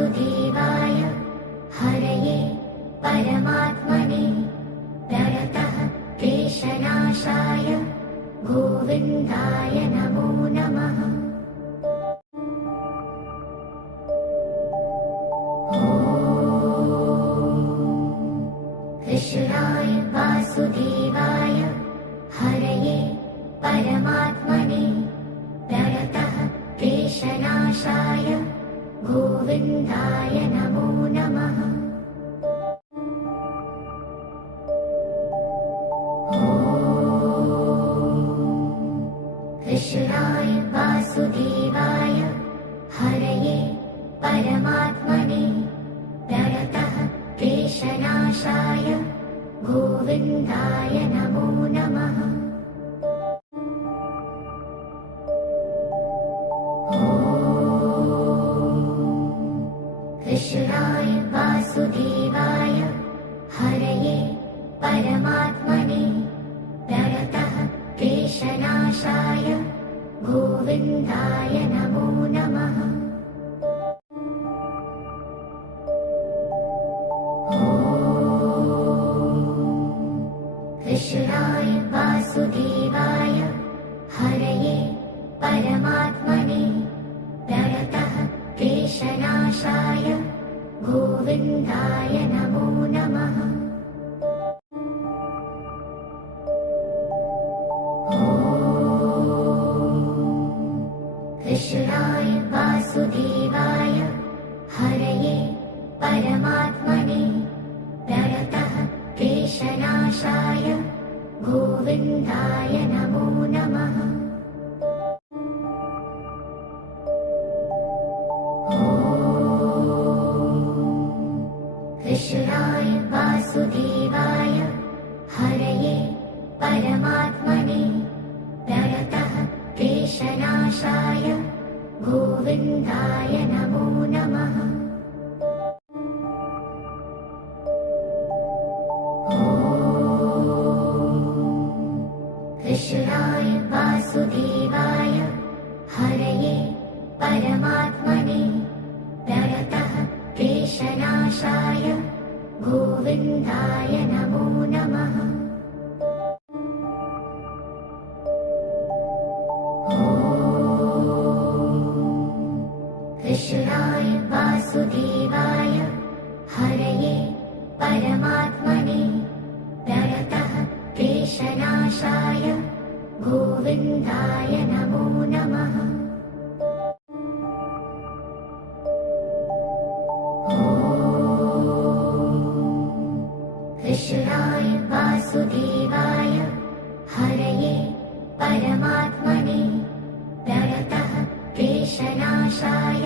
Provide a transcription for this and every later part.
वासुदेवाय हरये परमात्मने प्रणतः क्लेशनाशाय गोविन्दाय नमो नमः। कृष्णाय वासुदेवाय हरये परमात्मने प्रणतः क्लेशनाशाय गोविन्दाय नमो नमः। कृष्णाय वासुदेवाय हरये परमात्मने प्रणतः क्लेशनाशाय गोविन्दाय नमो नमः। कृष्णाय वासुदेवाय हरये परमात्मने प्रणतः क्लेशनाशाय गोविन्दाय नमो नमः। कृष्णाय वासुदेवाय हरये परमात्मने प्रणतः क्लेशनाशाय गोविन्दाय नमो नमः। कृष्णाय वासुदेवाय हरये परमात्मने प्रणतः क्लेशनाशाय गोविन्दाय नमो नमः। कृष्णाय वासुदेवाय हरये परमात्मने प्रणतः क्लेशनाशाय गोविन्दाय नमो नमः। कृष्णाय वासुदेवाय हरये परमात्मने प्रणतः क्लेशनाशाय गोविन्दाय नमो नमः। कृष्णाय वासुदेवाय हरये परमात्मने प्रणतः क्लेशनाशाय गोविन्दाय नमो नमः। कृष्णाय वासुदेवाय हरये परमात्मने प्रणतः क्लेशनाशाय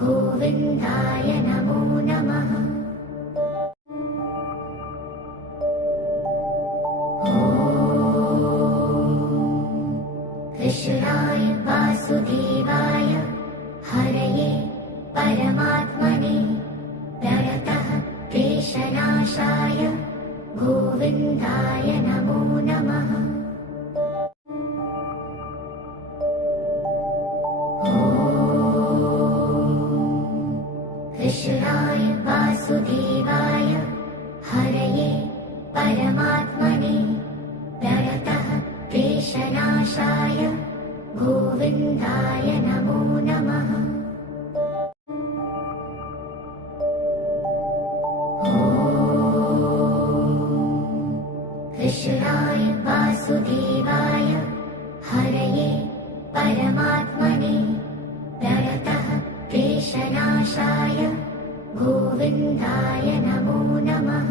गोविन्दाय नमो नमः। कृष्णाय वासुदेवाय हरये परमात्मने प्रणतः क्लेशनाशाय गोविन्दाय नमो नमः। कृष्णाय वासुदेवाय हरये परमात्मने प्रणतः क्लेशनाशाय गोविन्दाय नमो नमः। कृष्णाय वासुदेवाय हरये परमात्मने प्रणतः क्लेशनाशाय गोविन्दाय नमो नमः।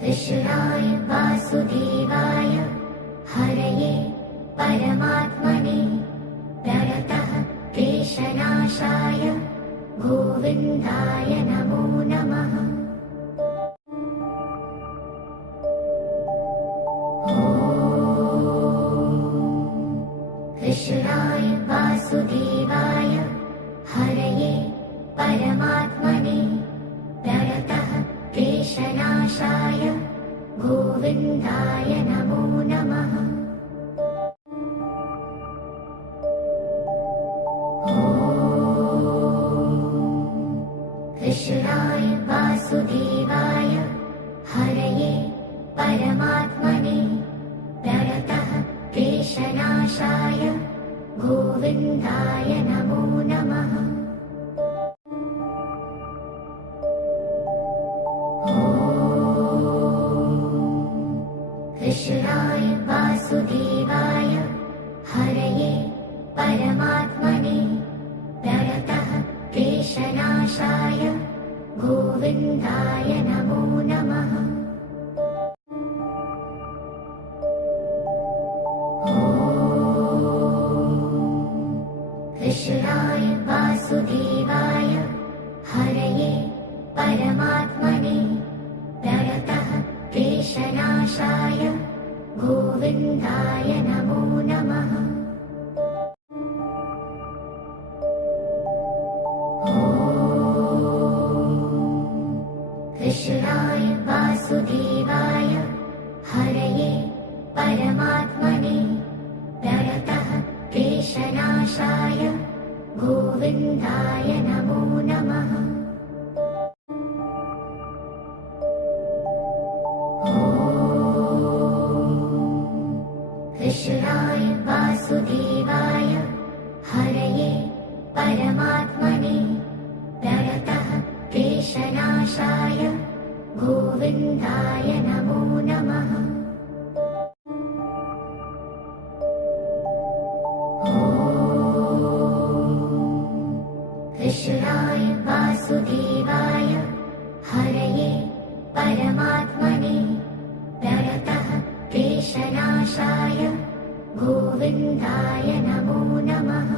कृष्णाय वासुदेवाय हरये परमात्मने प्रणतः क्लेशनाशाय गोविन्दाय नमो नमः। कृष्णाय वासुदेवाय हरये परमात्मने प्रणतः क्लेशनाशाय गोविन्दाय नमो नमः। क्लेशनाशाय गोविन्दाय नमो नमः। कृष्णाय वासुदेवाय हरये परमात्मने प्रणतः क्लेशनाशाय गोविन्दाय नमो नमः। कृष्णाय वासुदेवाय हरये परमात्मने प्रणतः क्लेशनाशाय गोविन्दाय नमो नमः। कृष्णाय वासुदेवाय हरये परमात्मने प्रणतः क्लेशनाशाय गोविन्दाय नमो नमः। कृष्णाय वासुदेवाय हरये परमात्मने प्रणतः क्लेशनाशाय गोविन्दाय नमो नमः।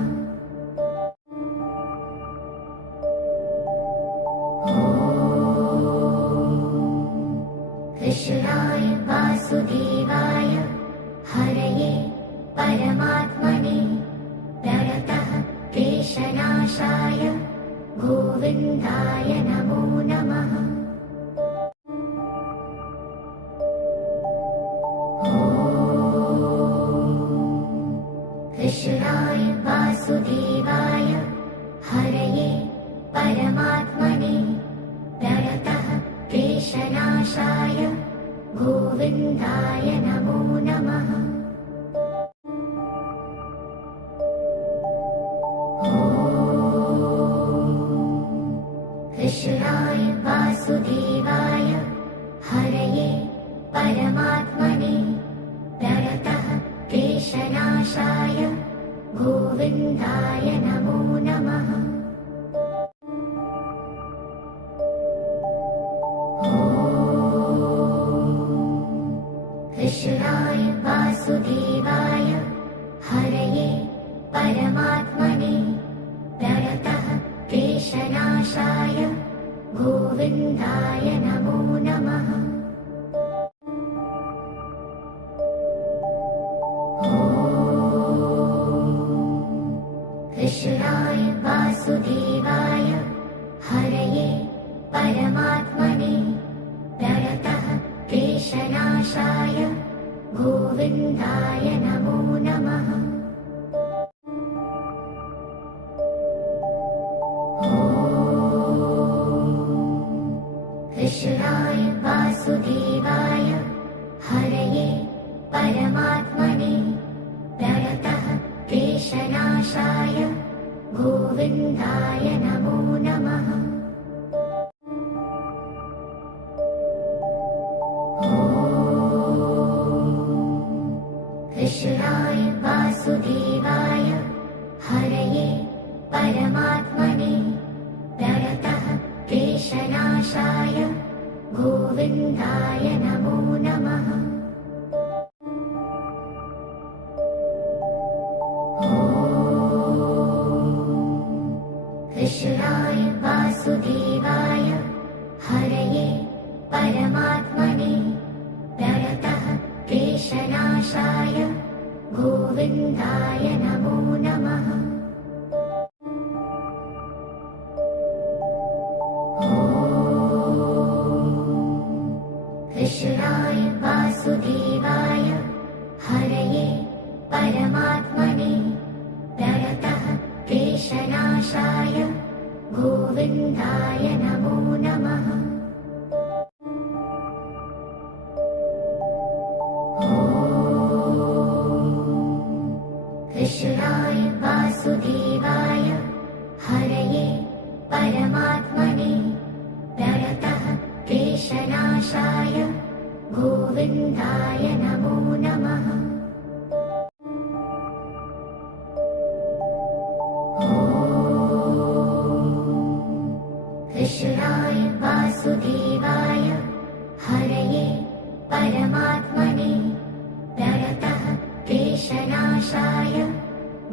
कृष्णाय वासुदेवाय हरये परमात्मने प्रणतः क्लेशनाशाय गोविन्दाय नमो नमः। कृष्णाय वासुदेवाय हरये परमात्मने प्रणतः क्लेशनाशाय गोविन्दाय नमो नमः। कृष्णाय वासुदेवाय हरये परमात्मने प्रणतः क्लेशनाशाय गोविन्दाय नमो नमः। कृष्णाय वासुदेवाय हरये परमात्मने प्रणतः क्लेशनाशाय गोविन्दाय नमो नमः। कृष्णाय वासुदेवाय हरये परमात्मने प्रणतः क्लेशनाशाय गोविन्दाय नमो नमः। कृष्णाय वासुदेवाय हरये परमात्मने प्रणतः क्लेशनाशाय गोविन्दाय नमो नमः। कृष्णाय वासुदेवाय हरये परमात्मने प्रणतः क्लेशनाशाय गोविन्दाय नमो नमः। कृष्णाय वासुदेवाय हरये परमात्मने प्रणतः क्लेशनाशाय गोविन्दाय नमो नमः। कृष्णाय वासुदेवाय हरये परमात्मने प्रणतः क्लेशनाशाय गोविन्दाय नमो नमः। कृष्णाय वासुदेवाय हरये परमात्मने प्रणतः क्लेशनाशाय गोविन्दाय नमो नमः। कृष्णाय वासुदेवाय हरये परमात्मने प्रणतः क्लेशनाशाय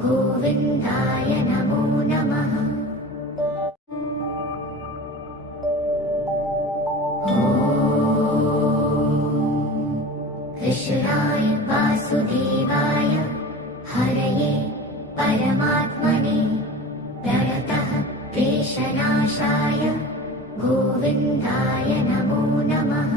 गोविन्दाय नमो नमः। कृष्णाय वासुदेवाय हरये परमात्मने प्रणतः क्लेशनाशाय गोविन्दाय नमो नमः।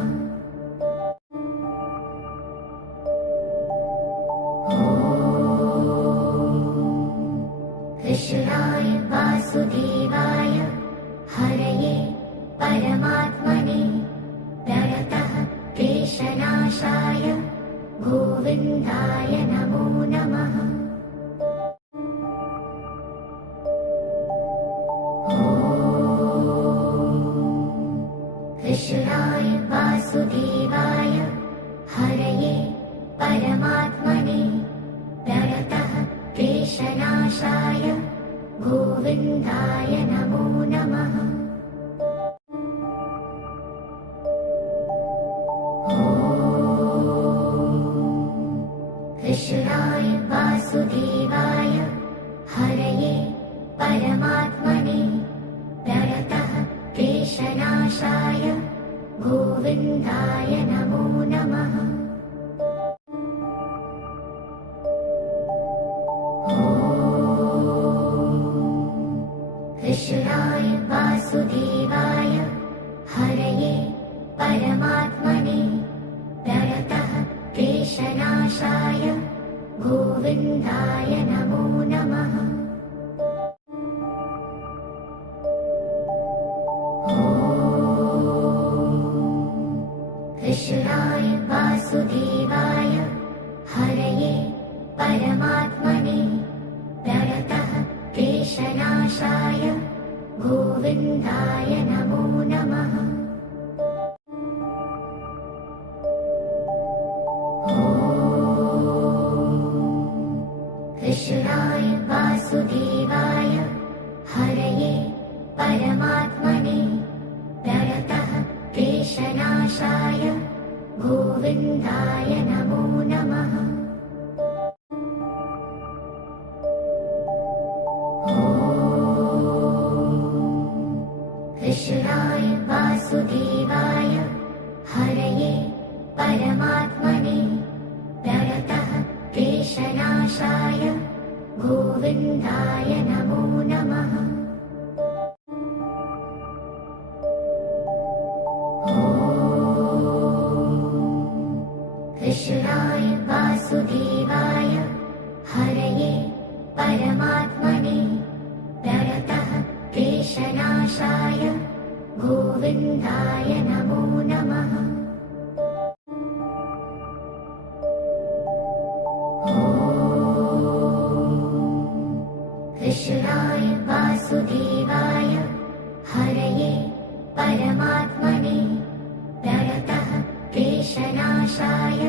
कृष्णाय वासुदेवाय हरये परमात्मने प्रणतः क्लेशनाशाय गोविन्दाय नमो नमः। कृष्णाय वासुदेवाय हरये परमात्मने प्रणतः क्लेशनाशाय गोविन्दाय नमो नमः। कृष्णाय वासुदेवाय हरये परमात्मने प्रणतः क्लेशनाशाय गोविन्दाय नमो नमः। कृष्णाय वासुदेवाय हरये परमात्मने प्रणतः क्लेशनाशाय गोविन्दाय नमो नमः। कृष्णाय वासुदेवाय हरये परमात्मने प्रणतः क्लेशनाशाय गोविन्दाय नमो नमः। कृष्णाय वासुदेवाय हरये परमात्मने प्रणतः क्लेशनाशाय गोविन्दाय नमो नमः। कृष्णाय वासुदेवाय हरये परमात्मने प्रणतः क्लेशनाशाय गोविन्दाय नमो नमः। कृष्णाय वासुदेवाय हरये परमात्मने प्रणतः क्लेशनाशाय गोविन्दाय नमो नमः। कृष्णाय वासुदेवाय हरये परमात्मने प्रणतः क्लेशनाशाय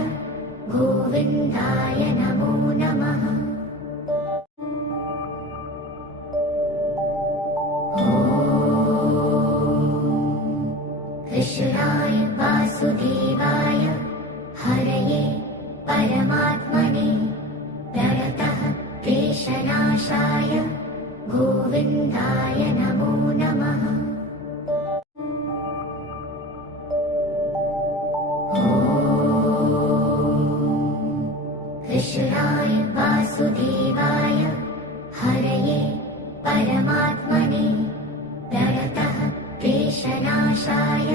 गोविन्दाय नमो नमः। कृष्णाय वासुदेवाय हरये परमात्मने प्रणतः क्लेशनाशाय गोविन्दाय नमो नमः। कृष्णाय वासुदेवाय हरये परमात्मने प्रणतः क्लेशनाशाय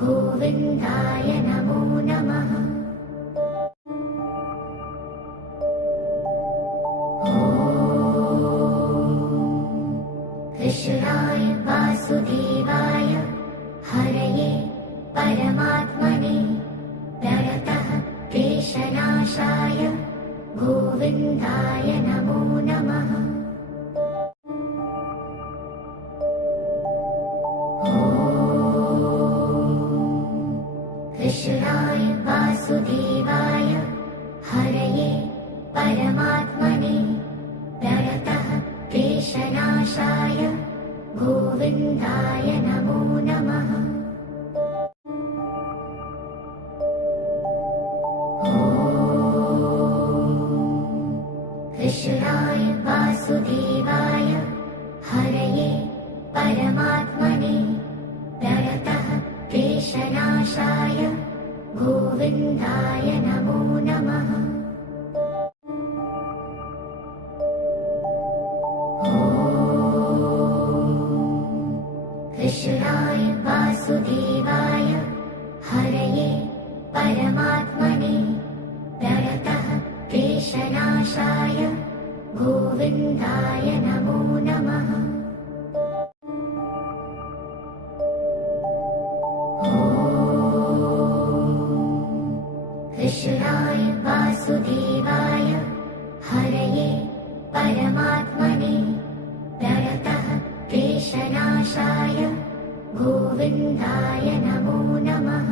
गोविन्दाय नमो नमः। कृष्णाय वासुदेवाय हरये परमात्मने प्रणतः क्लेशनाशाय गोविन्दाय नमो नमः। कृष्णाय वासुदेवाय हरये परमात्मने प्रणतः क्लेशनाशाय गोविन्दाय नमो गोविन्दाय नमो नमः। कृष्णाय वासुदेवाय हरये परमात्मने प्रणतः क्लेशनाशाय गोविन्दाय नमो नमः। कृष्णाय वासुदेवाय हरये परमात्मने प्रणतः क्लेशनाशाय गोविन्दाय नमो नमः।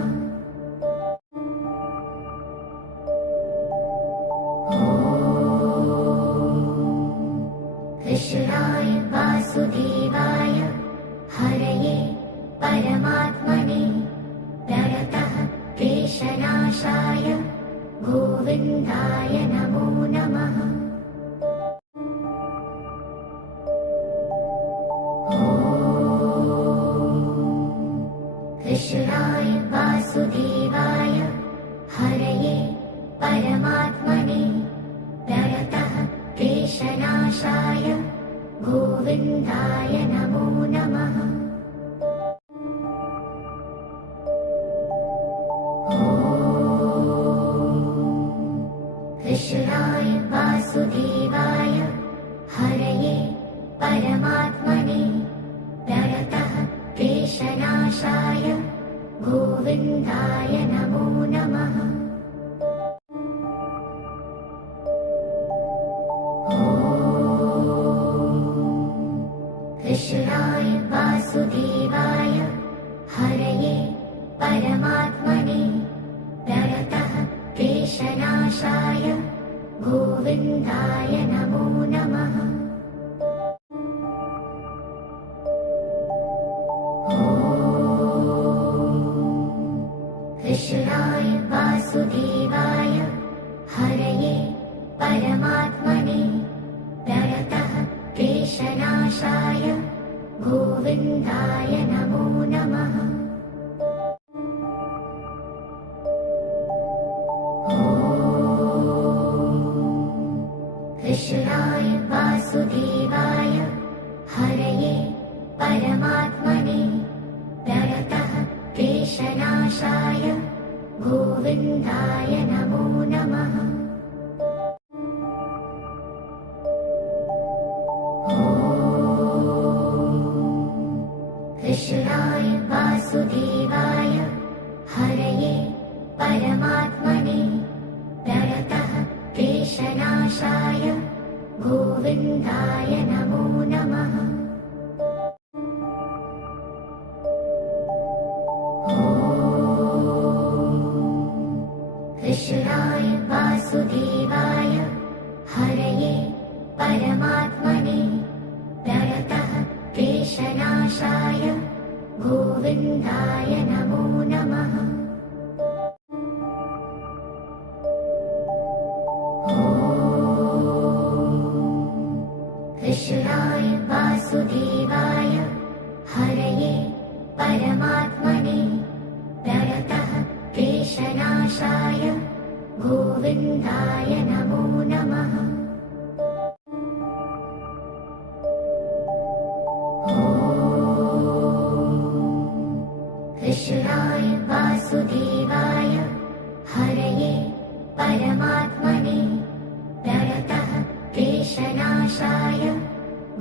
कृष्णाय वासुदेवाय हरये परमात्मने प्रणतः क्लेशनाशाय गोविन्दाय नमो नमः। कृष्णाय वासुदेवाय हरये परमात्मने प्रणतः क्लेशनाशाय गोविन्दाय नमो नमः। कृष्णाय वासुदेवाय हरये परमात्मने प्रणतः क्लेशनाशाय गोविन्दाय नमो नमः। कृष्णाय वासुदेवाय हरये परमात्मने प्रणतः क्लेशनाशाय गोविन्दाय नमो नमः। कृष्णाय वासुदेवाय हरये परमात्मने प्रणतः क्लेशनाशाय गोविन्दाय नमो नमः। कृष्णाय वासुदेवाय हरये परमात्मने प्रणतः क्लेशनाशाय गोविन्दाय नमो नमः। कृष्णाय वासुदेवाय हरये परमात्मने प्रणतः क्लेशनाशाय गोविन्दाय नमो नमः। कृष्णाय वासुदेवाय हरये परमात्मने प्रणतः क्लेशनाशाय गोविन्दाय नमो नमः। कृष्णाय वासुदेवाय हरये परमात्मने प्रणतः क्लेशनाशाय गोविन्दाय नमो नमः। कृष्णाय वासुदेवाय हरये परमात्मने प्रणतः क्लेशनाशाय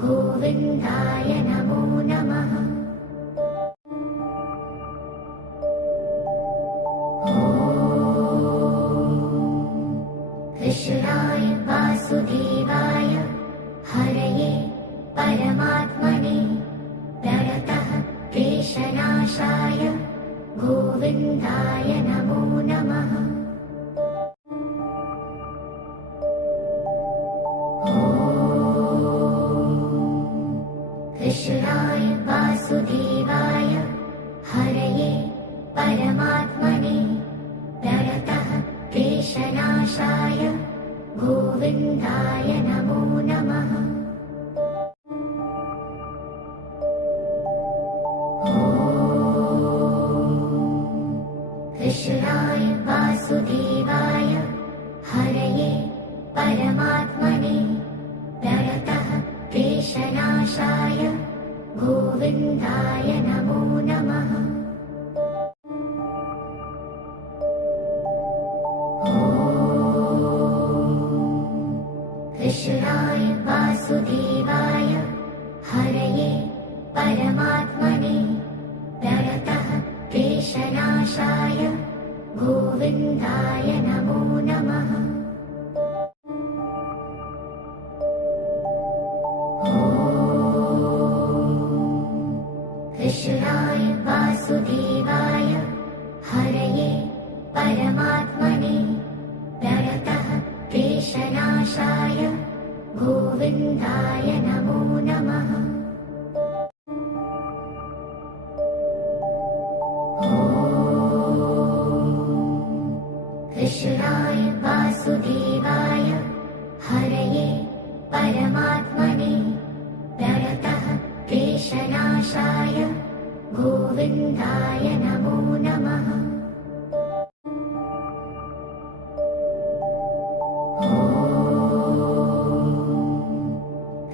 गोविन्दाय नमो नमः। कृष्णाय वासुदेवाय हरये परमात्मने प्रणतः क्लेशनाशाय गोविन्दाय नमो नमः। कृष्णाय वासुदेवाय हरये परमात्मने प्रणतः क्लेशनाशाय गोविन्दाय नमो नमः। कृष्णाय वासुदेवाय हरये परमात्मने प्रणतः क्लेशनाशाय गोविन्दाय नमो नमः। कृष्णाय वासुदेवाय हरये परमात्मने प्रणतः क्लेशनाशाय गोविन्दाय नमो नमः। कृष्णाय वासुदेवाय हरये परमात्मने प्रणतः क्लेशनाशाय गोविन्दाय नमो नमः। कृष्णाय वासुदेवाय हरये परमात्मने प्रणतः क्लेशनाशाय गोविन्दाय नमो नमः।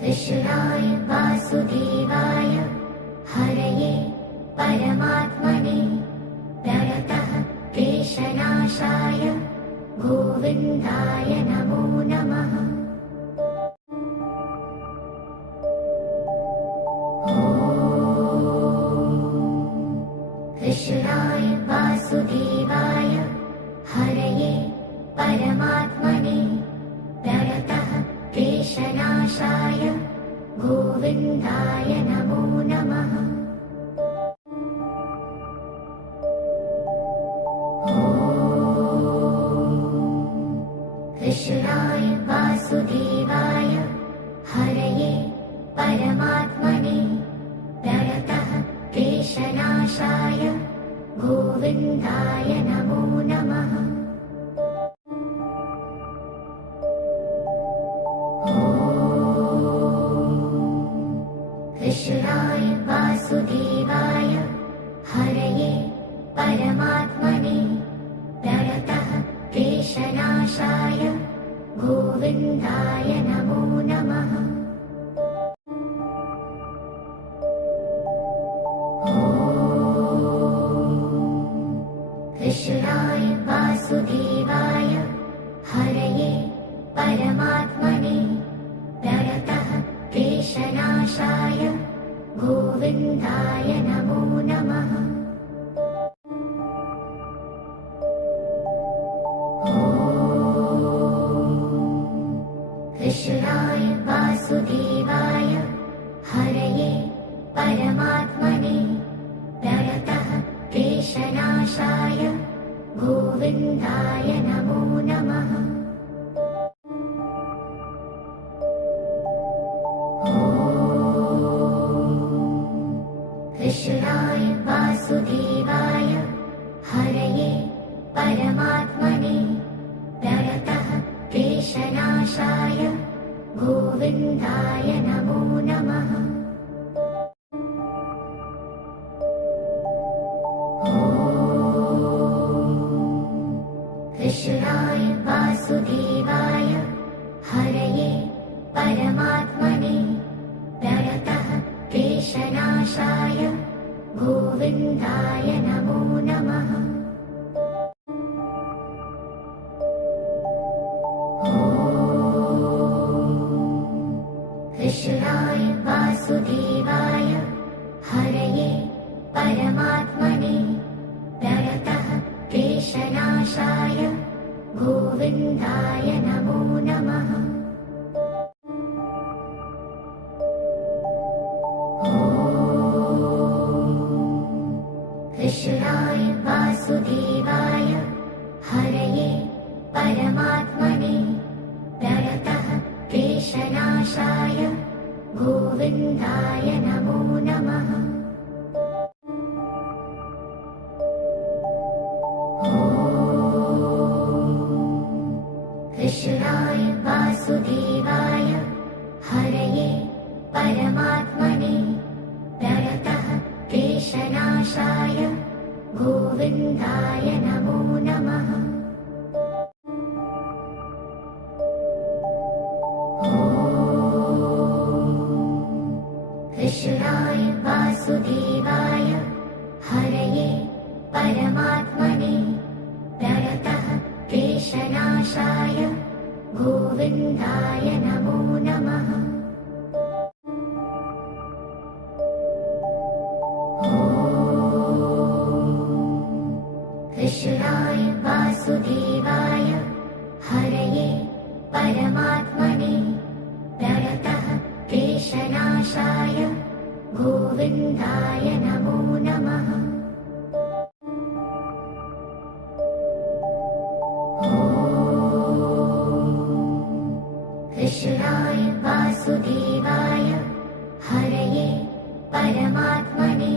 कृष्णाय वासुदेवाय हरये परमात्मने प्रणतः क्लेशनाशाय गोविन्दाय नमो नमः। कृष्णाय वासुदेवाय हरये परमात्मने प्रणतः क्लेशनाशाय गोविन्दाय नमो नमः। कृष्णाय वासुदेवाय हरये परमात्मने प्रणतः क्लेशनाशाय गोविन्दाय नमो नमः। कृष्णाय वासुदेवाय हरये परमात्मने प्रणतः क्लेशनाशाय गोविन्दाय नमो नमः। कृष्णाय वासुदेवाय हरये परमात्मने प्रणतः क्लेशनाशाय गोविन्दाय नमो नमः। कृष्णाय वासुदेवाय हरये परमात्मने प्रणतः क्लेशनाशाय गोविन्दाय नमो नमः। कृष्णाय वासुदेवाय हरये परमात्मने प्रणतः क्लेशनाशाय गोविन्दाय नमो नमः। कृष्णाय वासुदेवाय हरये परमात्मने प्रणतः क्लेशनाशाय गोविन्दाय नमो नमः। कृष्णाय वासुदेवाय हरये परमात्मने प्रणतः क्लेशनाशाय गोविन्दाय नमो नमः। कृष्णाय वासुदेवाय हरये परमात्मने प्रणतः क्लेशनाशाय गोविन्दाय नमो नमः। कृष्णाय वासुदेवाय हरये परमात्मने प्रणतः क्लेशनाशाय गोविन्दाय नमो नमः। कृष्णाय वासुदेवाय हरये परमात्मने प्रणतः क्लेशनाशाय गोविन्दाय नमो नमः। कृष्णाय वासुदेवाय हरये परमात्मने प्रणतः क्लेशनाशाय गोविन्दाय नमो नमः। कृष्णाय वासुदेवाय हरये परमात्मने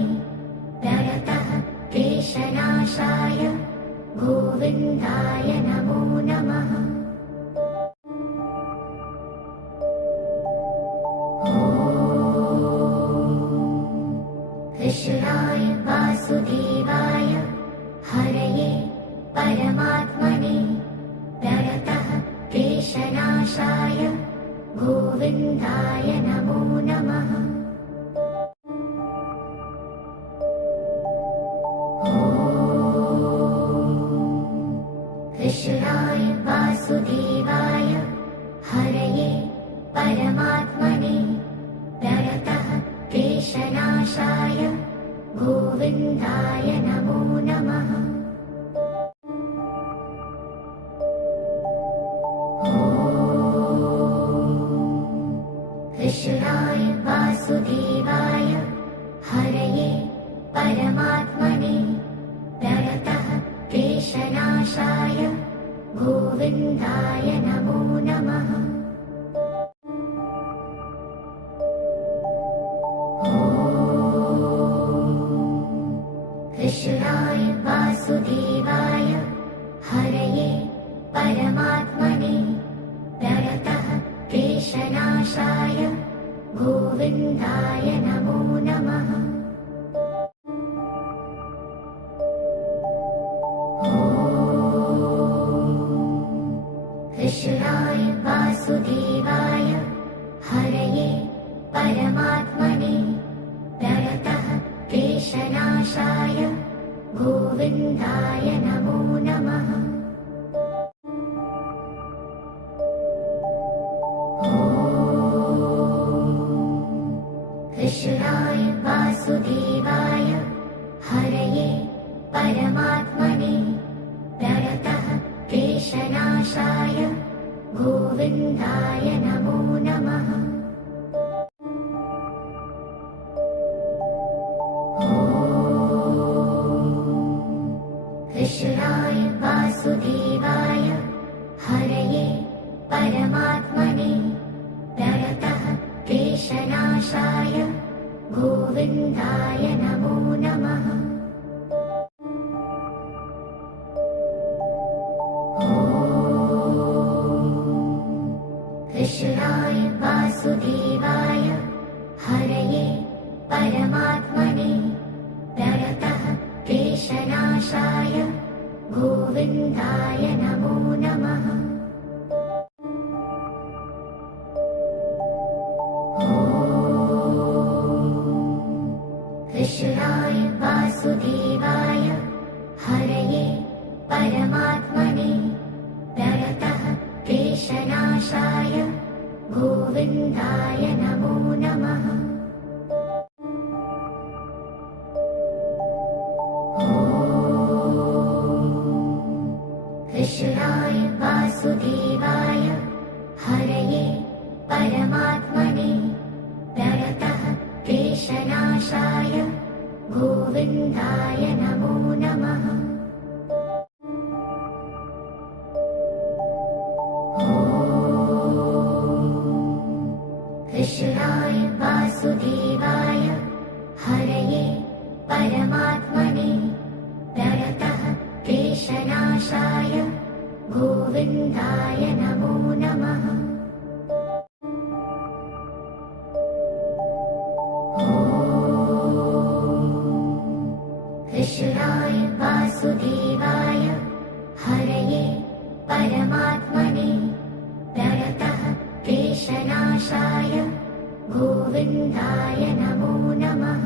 प्रणतः क्लेशनाशाय गोविन्दाय नमो नमः। कृष्णाय वासुदेवाय हरये परमात्मने प्रणतः क्लेशनाशाय गोविन्दाय नमो नमः। कृष्णाय वासुदेवाय हरये परमात्मने प्रणतः क्लेशनाशाय गोविन्दाय नमो नमः। कृष्णाय वासुदेवाय हरये परमात्मने प्रणतः क्लेशनाशाय गोविन्दाय नमो नमः। कृष्णाय वासुदेवाय हरये परमात्मने प्रणतः क्लेशनाशाय गोविन्दाय नमो नमः। कृष्णाय वासुदेवाय हरये परमात्मने प्रणतः क्लेशनाशाय गोविन्दाय नमो नमः। कृष्णाय वासुदेवाय हरये परमात्मने प्रणतः क्लेशनाशाय गोविन्दाय नमो नमः। कृष्णाय वासुदेवाय हरये परमात्मने प्रणतः क्लेशनाशाय गोविन्दाय नमो नमः। कृष्णाय वासुदेवाय हरये परमात्मने प्रणतः क्लेशनाशाय गोविन्दाय नमो नमः। कृष्णाय वासुदेवाय हरये परमात्मने प्रणतः क्लेशनाशाय गोविन्दाय नमो नमः। कृष्णाय वासुदेवाय हरये परमात्मने प्रणतः क्लेशनाशाय गोविन्दाय नमो नमः। कृष्णाय वासुदेवाय हरये परमात्मने प्रणतः क्लेशनाशाय गोविन्दाय नमो नमः। कृष्णाय वासुदेवाय हरये परमात्मने प्रणतः क्लेशनाशाय गोविन्दाय नमो नमः।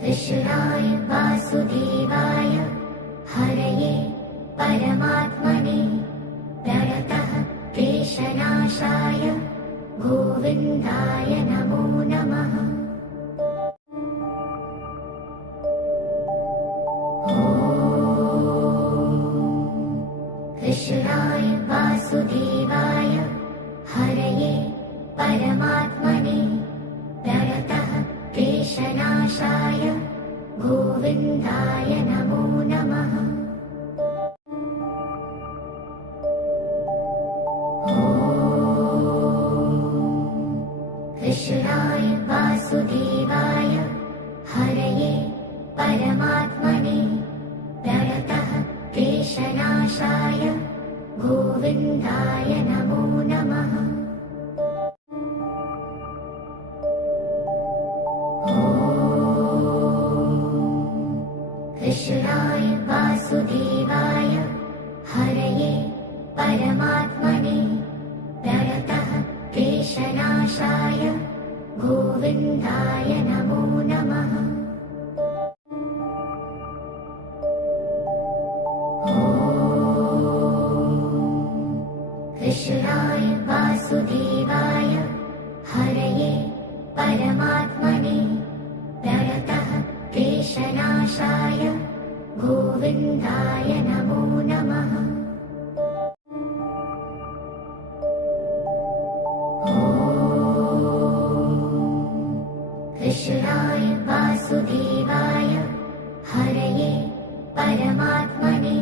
कृष्णाय वासुदेवाय हरये परमात्मने प्रणतः क्लेशनाशाय गोविन्दाय नमो नमः। कृष्णाय वासुदेवाय हरये परमात्मने प्रणतः क्लेशनाशाय गोविन्दाय नमो नमः। कृष्णाय वासुदेवाय हरये परमात्मने प्रणतः क्लेशनाशाय गोविन्दाय नमो नमः। कृष्णाय वासुदेवाय हरये परमात्मने प्रणतः क्लेशनाशाय गोविन्दाय नमो नमः। कृष्णाय वासुदेवाय हरये परमात्मने प्रणतः क्लेशनाशाय गोविन्दाय नमो नमः। कृष्णाय वासुदेवाय हरये परमात्मने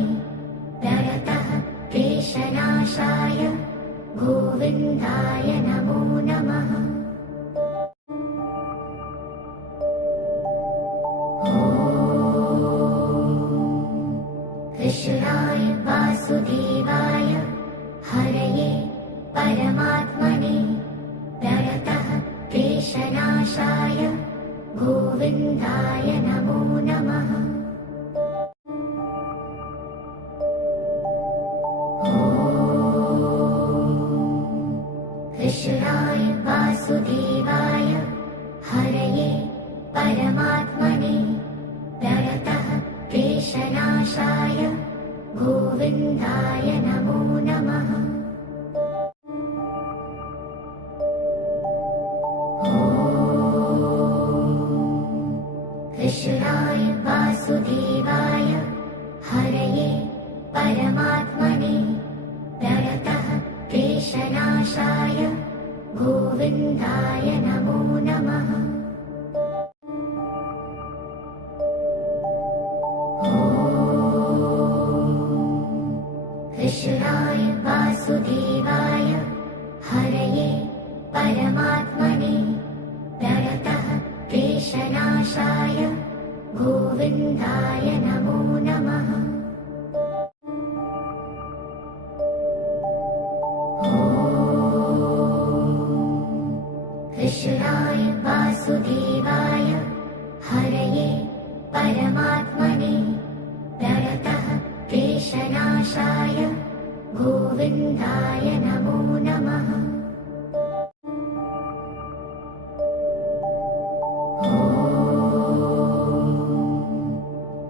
प्रणतः क्लेशनाशाय गोविन्दाय नमो नमः। कृष्णाय वासुदेवाय हरये परमात्मने प्रणतः क्लेशनाशाय गोविन्दाय नमो नमः। कृष्णाय वासुदेवाय हरये परमात्मने प्रणतः क्लेशनाशाय गोविन्दाय नमो नमः। कृष्णाय वासुदेवाय हरये परमात्मने प्रणतः क्लेशनाशाय गोविन्दाय नमो नमः। कृष्णाय वासुदेवाय हरये परमात्मने प्रणतः क्लेशनाशाय गोविन्दाय नमो नमः। कृष्णाय वासुदेवाय हरये परमात्मने प्रणतः क्लेशनाशाय गोविन्दाय नमो नमः।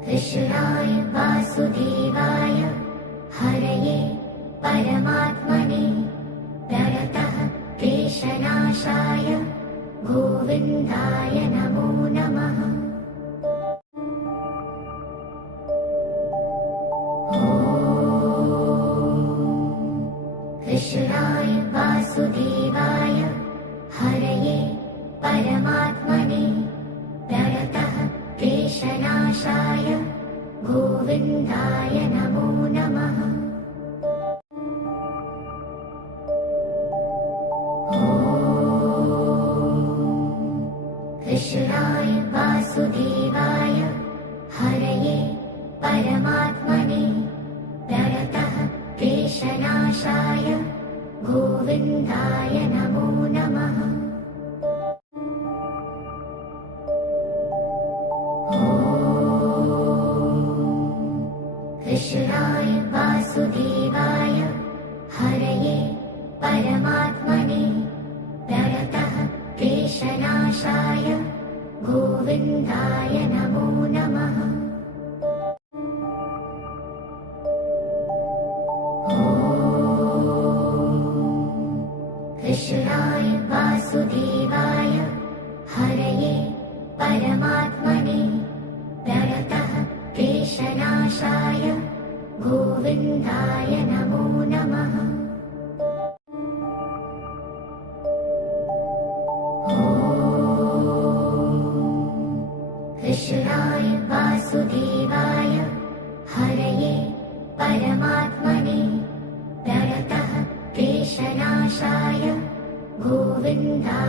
कृष्णाय वासुदेवाय हरये परमात्मने प्रणतः क्लेशनाशाय गोविन्दाय नमो नमः। कृष्णाय वासुदेवाय हरये परमात्मने प्रणतः क्लेशनाशाय गोविन्दाय नमो नमः। कृष्णाय वासुदेवाय हरये परमात्मने प्रणतः क्लेशनाशाय गोविन्दाय नमो नमः। परमात्मने प्रणतः क्लेशनाशाय गोविन्दाय नमो नमः। कृष्णाय वासुदेवाय हरये परमात्मने प्रणतः क्लेशनाशाय गोविन्दाय नमो नमः। कृष्णाय वासुदेवाय हरये परमात्मने प्रणतः क्लेशनाशाय गोविन्दाय